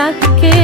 চাককে